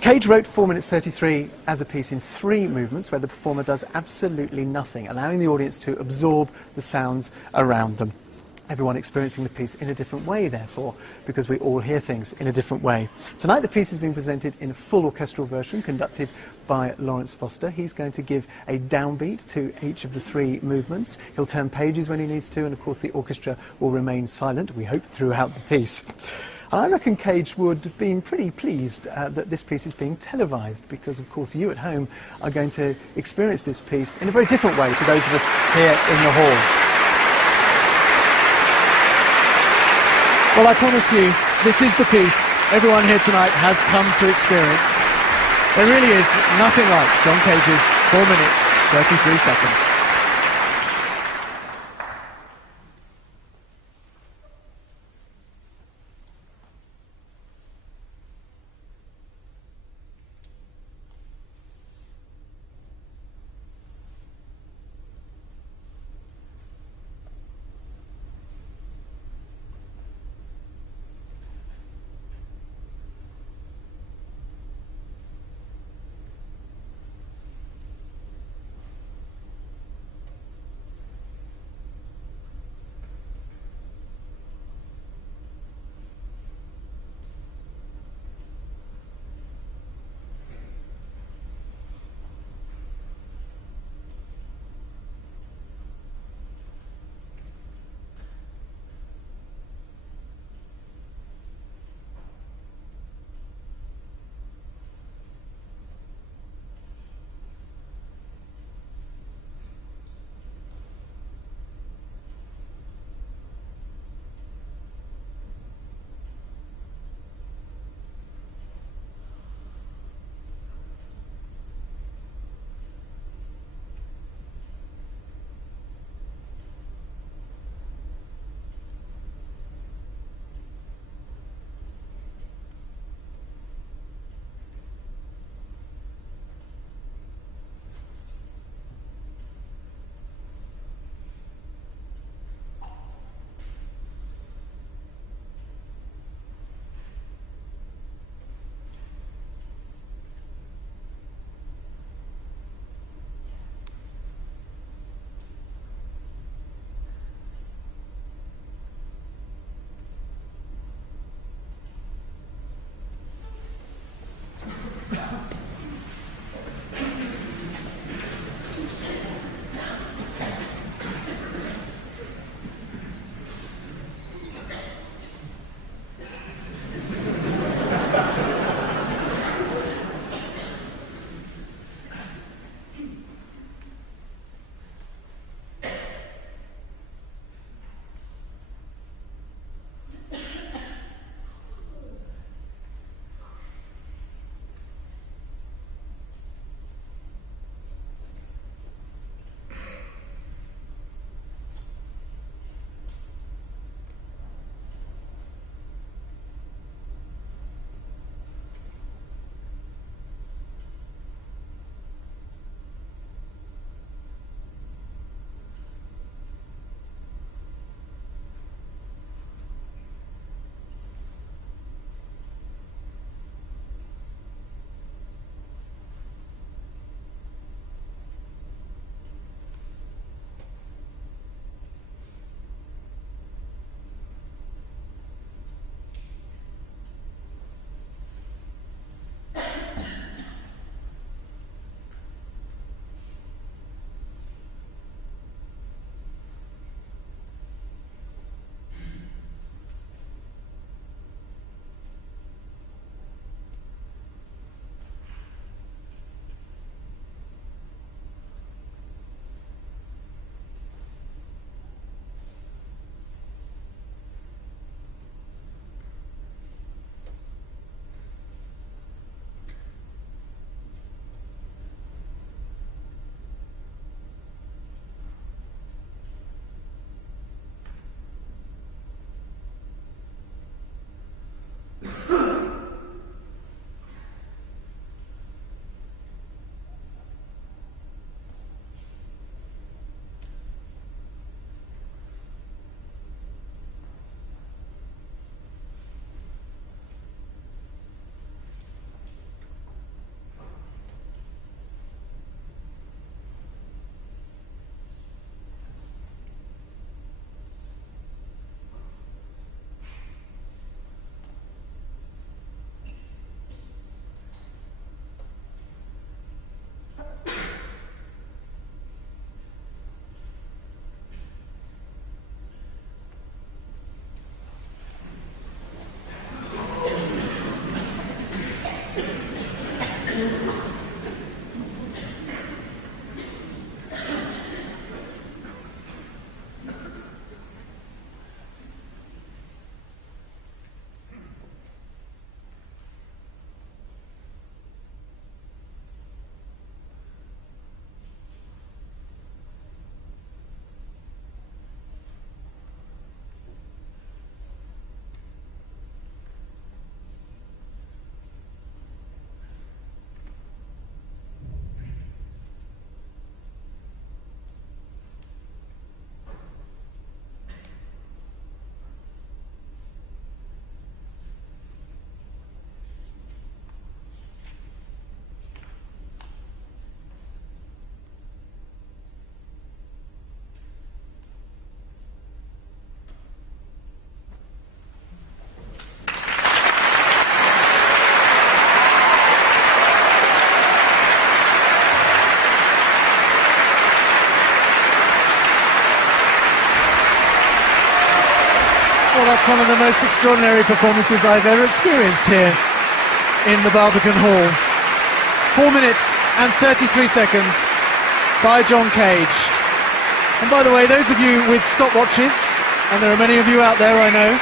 Cage wrote 4 minutes 33 as a piece in 3 movements where the performer does absolutely nothing, allowing the audience to absorb the sounds around them. Everyone experiencing the piece in a different way, therefore, because we all hear things in a different way. Tonight the piece is being presented in a full orchestral version conducted by Lawrence Foster. He's going to give a downbeat to each of the 3 movements. He'll turn pages when he needs to, and of course the orchestra will remain silent, we hope, throughout the piece. I reckon Cage would have been pretty pleased that this piece is being televised, because of course you at home are going to experience this piece in a very different way to those of us here in the hall. Well, I promise you, this is the piece everyone here tonight has come to experience. There really is nothing like John Cage's 4 minutes, 33 seconds. Well, that's one of the most extraordinary performances I've ever experienced here in the Barbican Hall. 4 minutes and 33 seconds by John Cage. And by the way, those of you with stopwatches, and there are many of you out there, I know,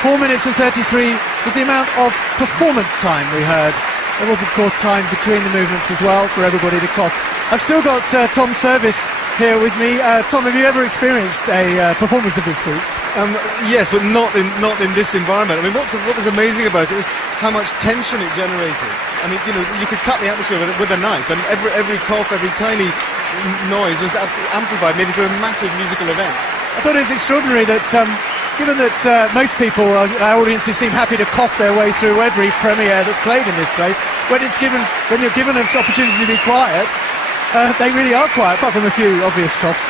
4 minutes and 33 is the amount of performance time we heard. There was, of course, time between the movements as well for everybody to cough. I've still got Tom Service here with me. Tom, have you ever experienced a performance of this piece? Yes, but not in this environment. I mean, what was amazing about it was how much tension it generated. I mean, you know, you could cut the atmosphere with a knife, and every cough, every tiny noise was absolutely amplified, made into a massive musical event. I thought it was extraordinary that, given that most people, our audiences, seem happy to cough their way through every premiere that's played in this place, when you're given an opportunity to be quiet, they really are quiet, apart from a few obvious coughs.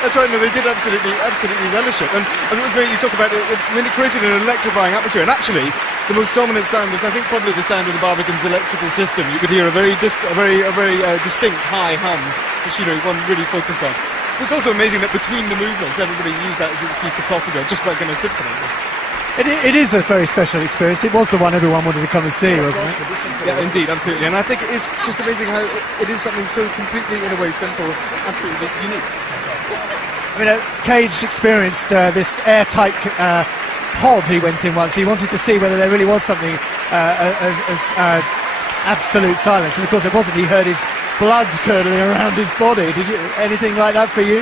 That's right. No, they did absolutely relish it. And it was you talk about it really created an electrifying atmosphere. And actually, the most dominant sound was, I think, probably the sound of the Barbican's electrical system. You could hear a very distinct high hum, which one really focused on. It's also amazing that between the movements, everybody used that as an excuse to cough again, just like in a symphony. It is a very special experience. It was the one everyone wanted to come and see, wasn't it? Yeah, indeed, absolutely. And I think it is just amazing how it is something so completely, in a way, simple, absolutely unique. I mean, Cage experienced this airtight pod he went in once. He wanted to see whether there really was something as absolute silence. And of course it wasn't. He heard his blood curdling around his body. Did you anything like that for you?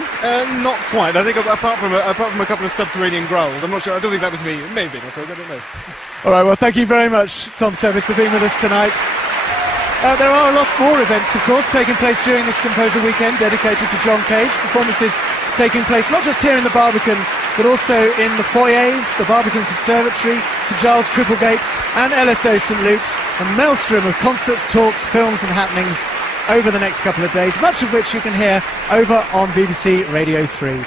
Not quite. I think apart from a couple of subterranean growls. I'm not sure. I don't think that was me. Maybe. I suppose. I don't know. All right. Well, thank you very much, Tom Service, for being with us tonight. There are a lot more events, of course, taking place during this Composer Weekend dedicated to John Cage. Performances taking place not just here in the Barbican, but also in the foyers, the Barbican Conservatory, St Giles Cripplegate and LSO St Luke's, a maelstrom of concerts, talks, films and happenings over the next couple of days, much of which you can hear over on BBC Radio 3.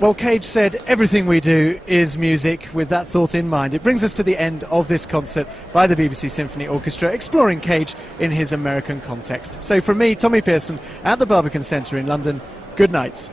Well, Cage said everything we do is music, with that thought in mind. It brings us to the end of this concert by the BBC Symphony Orchestra, exploring Cage in his American context. So from me, Tommy Pearson, at the Barbican Centre in London, good night.